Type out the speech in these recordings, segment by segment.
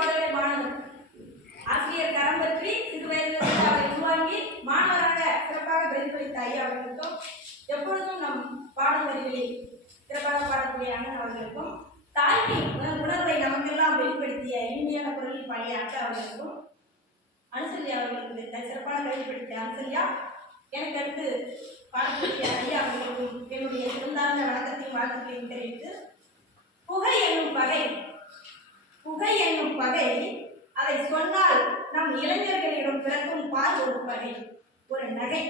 போலவே மாணவன் ஆசிரியர் கரம் பற்றி சிறு வயதிலிருந்து அவரை உருவாங்கி மாணவராக சிறப்பாக பிரதிபலித்த ஐயா அவர்களுக்கும் எப்பொழுதும் நம் பாடும் வரிகளில் சிறப்பாக பாடக்கூடிய அண்ணன் அவர்களுக்கும் தாய்மை உணர்வை நமக்கெல்லாம் வெளிப்படுத்திய இனிமையான குரலில் பாடிய அக்கா அவர்களுக்கும் அனுசல்யா அவர்களுக்கு இந்த சிறப்பான வெளிப்படுத்திய அனுசல்யா எனக்கு அடுத்து பாடக்கூடிய ஐயா அவர்களுக்கும் என்னுடைய சிறந்தார்ந்த வணக்கத்தையும் வாழ்த்துக்களையும் தெரிவித்து புகை என்னும் பகை புகை என்னும் பகை அதை சொன்னால் நம் இளைஞர்களிடம் பிறக்கும் பால் ஒரு பகை ஒரு நகை.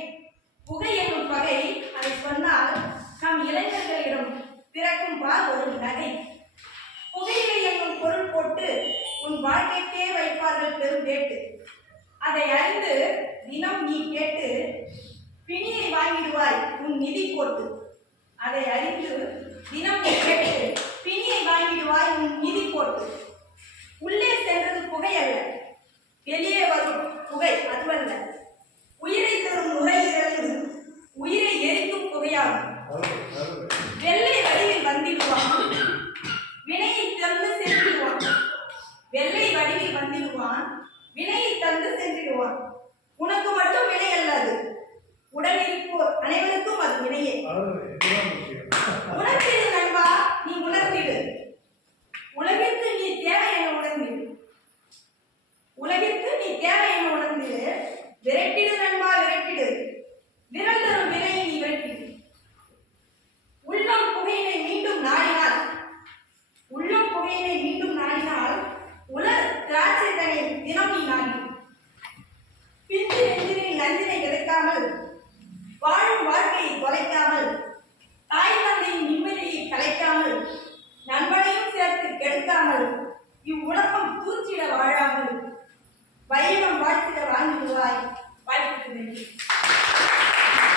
புகை என்னும் பகை அதை சொன்னால் நம் இளைஞர்களிடம் பிறக்கும் பால் ஒரு நகை. புகையிலை என்னும் பொருள் போட்டு உன் வாழ்க்கைக்கே வைப்பார்கள் பெரும் வேட்டு. அதை அறிந்து தினம் நீ கேட்டு பிணியை வாங்கிடுவாய் உன் நிதி போட்டு. அதை அறிந்து தினம் நீ கேட்டு பிணியை வாங்கிடுவாய் உன் நிதி போட்டு. உள்ளே சென்றது புகையல்ல வெளியே வரும் புகை அதுவல்ல உயிரை தரும் நுரையீரலில் உயிரை எரிக்கும் புகையாகும் வெள்ளை வடிவில் வந்திடுவான் வினையை தந்து சென்றிடுவான் வெள்ளை வடிவில் வந்திடுவான். வினையை தந்து சென்றிடுவான். உனக்கு மட்டும் வினை அல்லது. உடனிருப்போர் அனைவருக்கும் அது வினையே. தேவையை உணர்ந்து விரட்டிடு நண்பா விரட்டிடு. விரல் தரும் வினையை நீ விரட்டிடு. உள்ளம் புகையினை மீண்டும் நாடினால் உள்ளம் புகையினை மீண்டும் நாடினால் உலர் திராட்சை தனி தினம் நீ நாடி Thank you.